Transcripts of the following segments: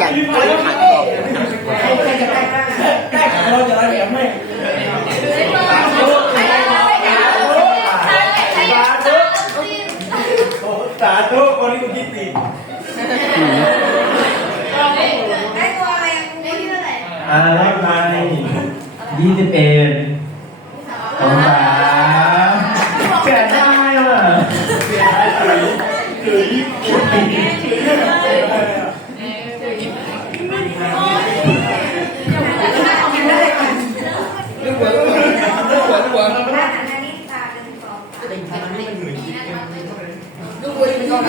อย่างที่ผ่านบอกได้เราจะแถมให้สาธุคนที่คุณคิดติดได้ตัวอะไรได้ที่เท่าไหร่อ่าได้ไปยี่สิบเอ็ด แ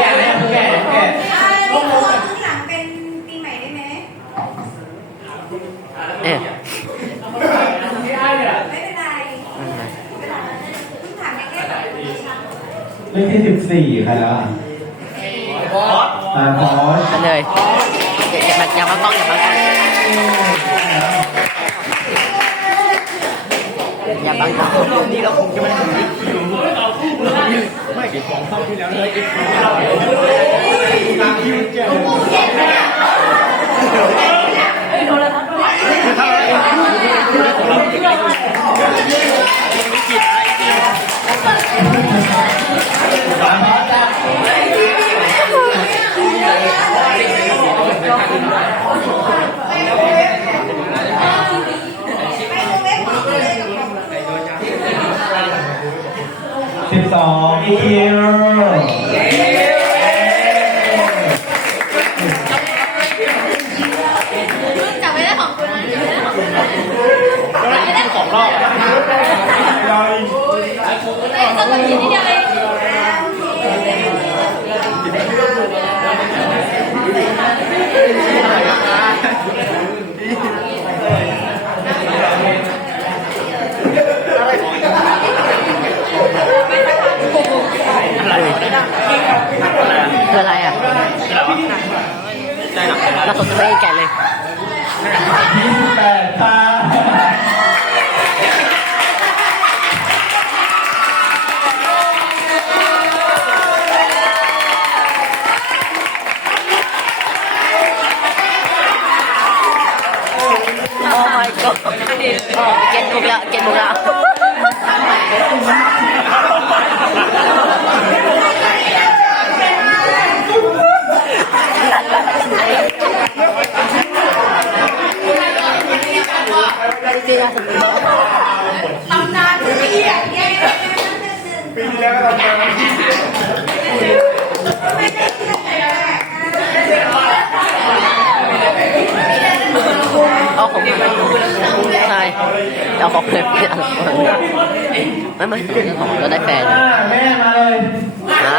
ก่แล้วแก่แก่ตัวข้างหลังเป็นปีใหม่ได้ไหมเอ๊ะไม่เป็นไรเพิ่งถามแค่แบบเลขที่สิบสี่ใครแเราสนใจแก่เลยยี่สิบแปดตาโอ้ my god เก็ตมุกแล้วเก็ตมุกแล้ว จริงอะตำนานที่นี่อะเนี่ยปีที่แล้วก็ทำมาเอาของใช่เอาของเลยไม่ไม่ไม่ของก็ได้แฟนแม่มาเลยนะ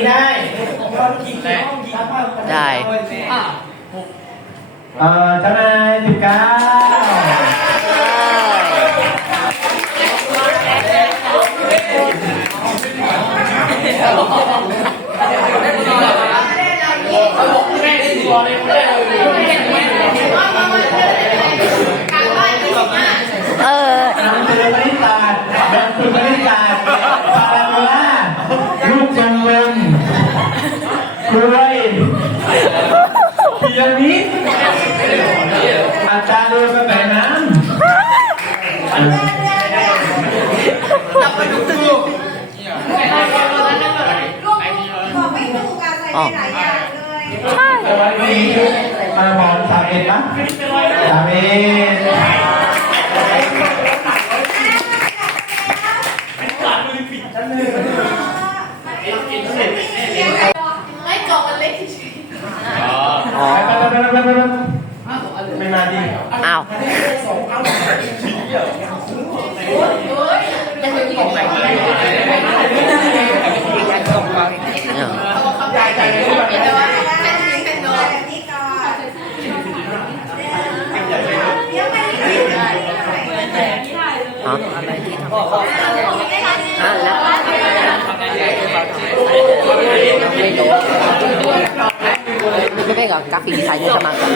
นี้ได้ได้ เอ่อเจ้านายสิบเก้า ระมิดอาจารย์เรือกระแสน้อกไม่ถูกอะใส่ไปหลายอย่างเลยใช่วัสดีมาบอนสามเอ็ดนะสามเอ็ด ไม่มาดิอ้าวอ๋อแล้วไม่รู้ ไม่ได้กับกราฟิกดีไซน์เนี่ยจะมาก่อน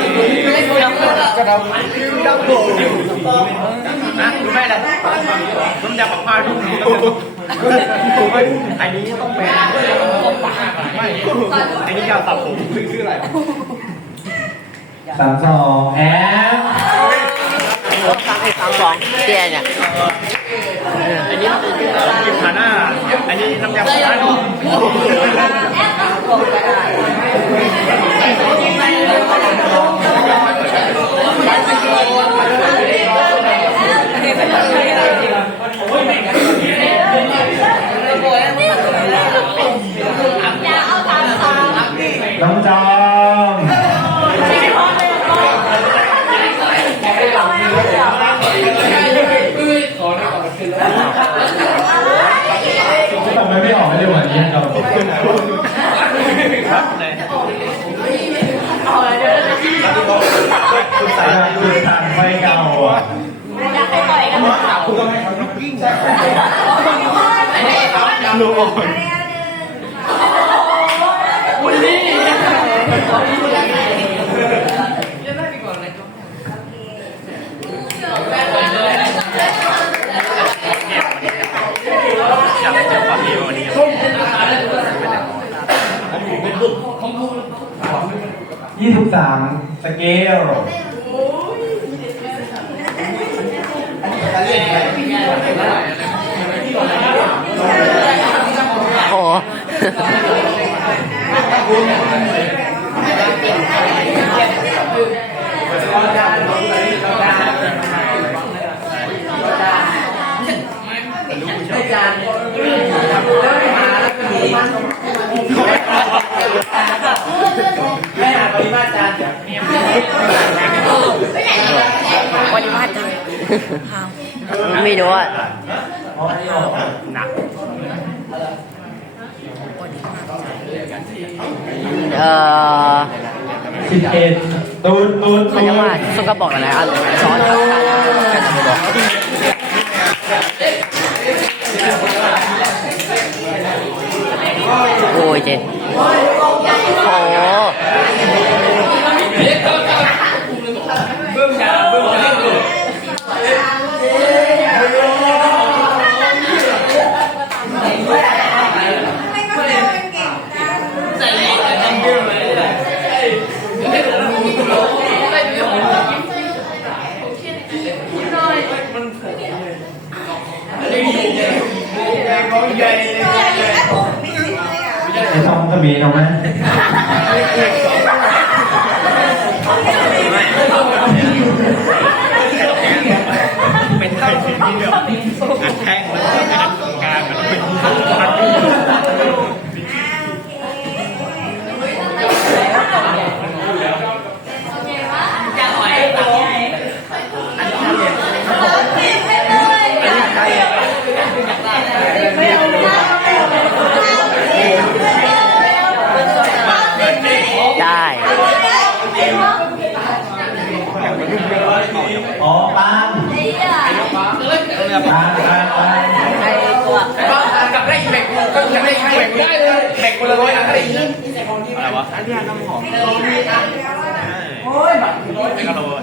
นะรู้ไหมล่ะต้มยำปักผ้าทุกอันนี้ต้องเป็นไม่อันนี้ยาวตับผมชื่ออะไรสามสองแอปรถตั้งไอ้ตั้งสองเตี้ยเนี่ยอันนี้กิมพาน่าอันนี้น้ำยาผาหน้าำปักผ้น้องจอมทำไมไม่ออกมาเร็วกว่านี้ครับครับเลยคุณสายคุณทางไฟเก่าอะ ลูกอ่อนอยากเจอความดีวันนี้ยี่สิบสามสเกลอ้ แม่ปริมาจารย์ วันมาจัง ไม่รู้อะหนักเอ่อสิบเอ็ดตูนตูนเขาจะว่าซึ่งก็บอกอะไรอะช้อนกันไม่บอกโอ้ยเจโอ้ ไอ้ทองทบีนเอาไหมเป็นไทยที่เดียวอัดแท่งมันอัดตรงกลางมันเป็นอัดได้ อ๋อปานปานปานปานไอ้ตัวกลับได้อีกแบ่งก็กลับได้อีกแบ่งได้เลยแบ่งคนละร้อยอันก็ได้อีกอะไรวะอันนี้น้ำหอมโอ้ยแบบไม่กระโดด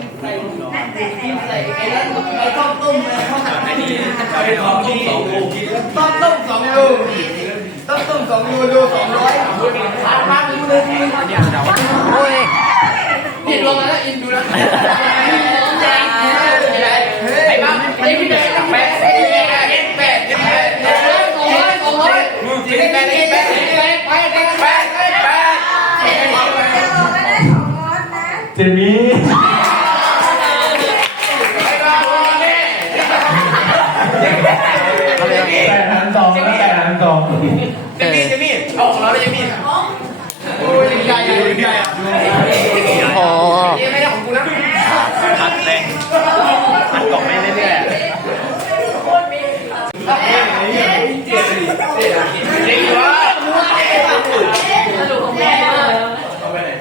ต้มต้มสองต้มต้มสองโลต้มต้มสองโลโลสองร้อยพันพันดูเลยโอ้ย อินลงแล้วอินดูนะไอ้บ้าไอ้พี่แปดแปดแปดแปดแปดสองร้อยสองร้อยมือจีนแปดแปดแปดแปดแปดแปดแปดเจมี่แปดหารสองแล้วแปดหารสองจะมีจะมีเอาของเราเลยจะมีโอ้ยใหญ่ใหญ่ใหญ่ เจริงวะ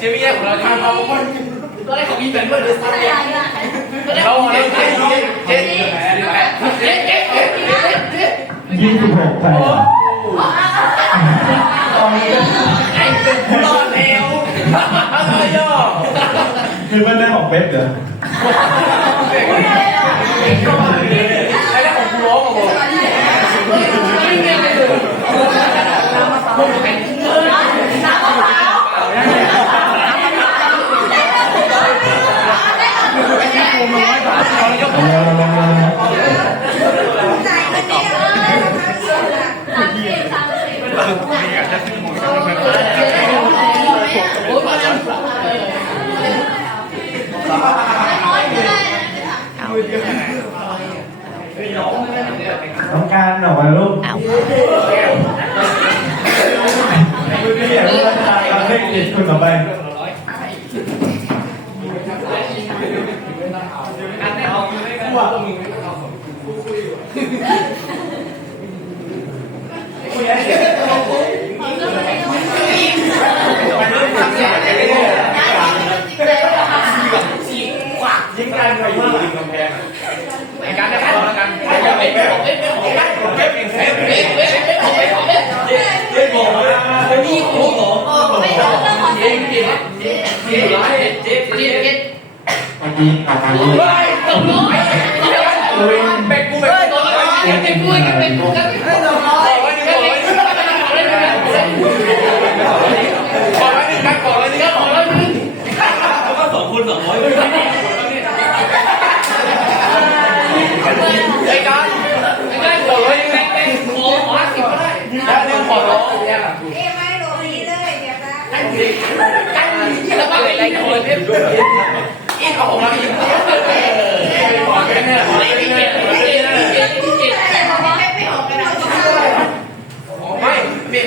จะมีของเราทำเอาคนก็ได้ของมีแบบเมื่อเดือนเราเราเจ็ดเจ็ดเจ็ดเจ็ดเจ็ดยี่สิบหกไปเหรอตอนนี้รอเร็วอะไรย่อคือมันได้ของเป๊ปเหรอ นเดียวเลยนะคะที่เหลือ ต้องการหน่อยลูก ก การเลขเจ็ดคนต่อไป ยิงกันไปยิงยิงกำแพงไอ้การได้พอแล้วกันไอ้การไม่ไม่บอกไม่ไม่บอกไม่เก่งเซฟเว้ยเว้ยไม่บอกไม่บอกเว้ยบอกว่านี่กูบอกจริงจริงจริงจริงร้อยจริงจริงจริง เมื่อกี้อามาลูกเฮ้ยตกลงเป็นกูเป็นกูเป็นกูเป็นกูกันเป็นกูกันบอกไว้หนึ่งบอกไว้หนึ่งบอกไว้หนึ่งกันบอกไว้หนึ่งอกไว้หนึ่งก็สองคนสองร้อยไอ้การไอ้การบอกไว้หนึ่งเป็นขอขอสิบก็ได้ได้หนึ่งขอร้องเนี่ยเอ้ไม่ลงนี้เลยเดี๋ยวนะแล้วก็เป็นอะไรกันเลย เนี่ยอีกของเราอีกไม่เบียด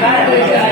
cara.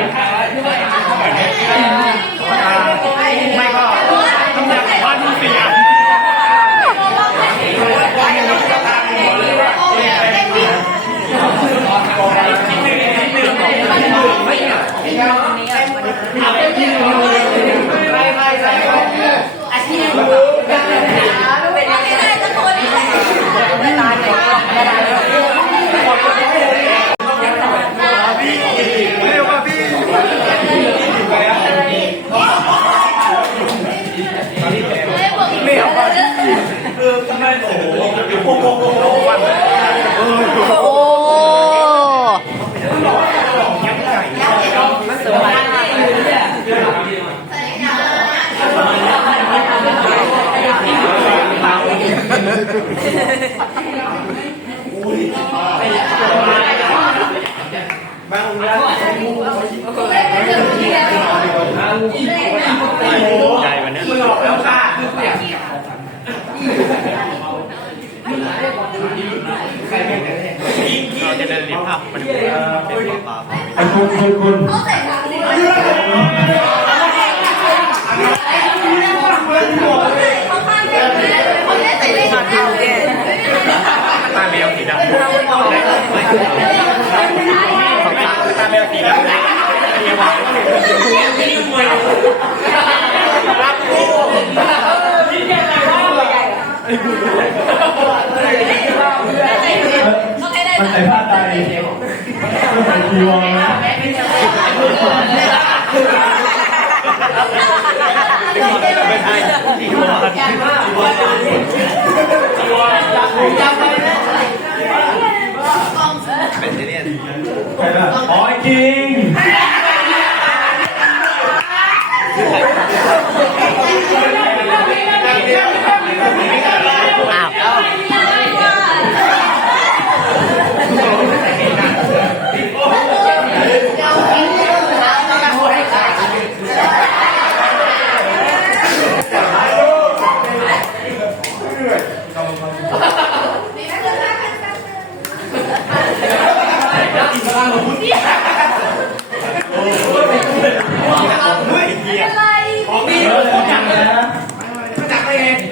อุ้ยบางองค์ได้ใจวันนี้หลอกแล้วค่ะเราจะเดินริมอะมันเป็นปลาไอ้คุณคุณคุณเขา ตาแมวสีดำตาแมวสีดำเรียกว่ายิ่งมวยรับกูเขาใส่ได้มันใส่ผ้าไตมันใส่จีวรนะ ไม่ใช่สีวอนเป็นเนี่ยใครล่ะอ๋อไอ้คิงอ้าวเออจังนะ จับไปไง ไ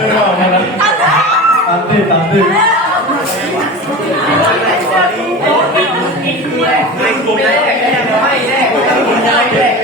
ม่บอกมาแล้วตามติดตามติด ไม่กลุ่มแรกไม่แรกคนใหญ่แรก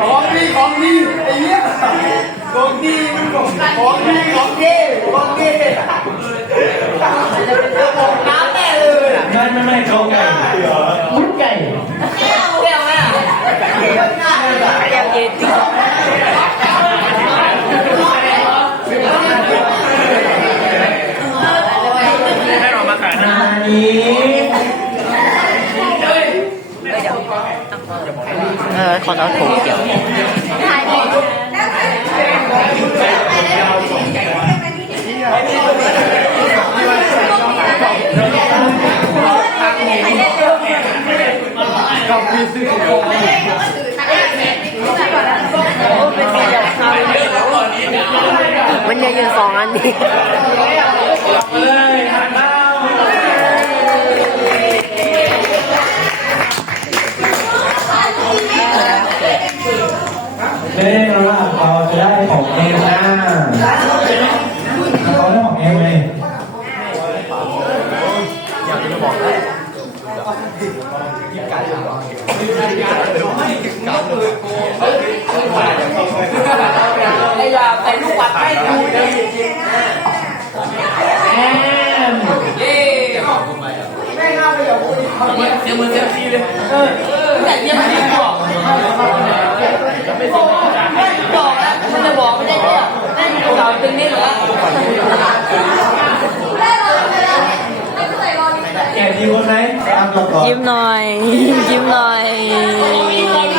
ของดีของดีไอ้เหี้ยของดีของของดีของเก้ของเก้น้ำแน่เลยอะไม่ไม่ไม่เขาไก่มุดไก่ ให้ เรามาขายนานี้เออขอเอาถุงเกี่ยว มันยังอยู่สองอันนี้เลยทานข้าวเด้เราละเราจะได้ของเองนะเราได้ของเองไหมไอ้ยาใส่ลูกปัดให้ดูดิแอมเย้ไม่ห้ามไปอย่าพูดเสียมือเสียทีเลยเออแต่ยังไม่ได้บอกไม่บอกแล้วมันจะบอกไม่ได้เนี่ยนั่นเราตึงนี่เหรอแกะทีคนไหมตามต่อก่อนยิ้มหน่อย ยิ้มหน่อย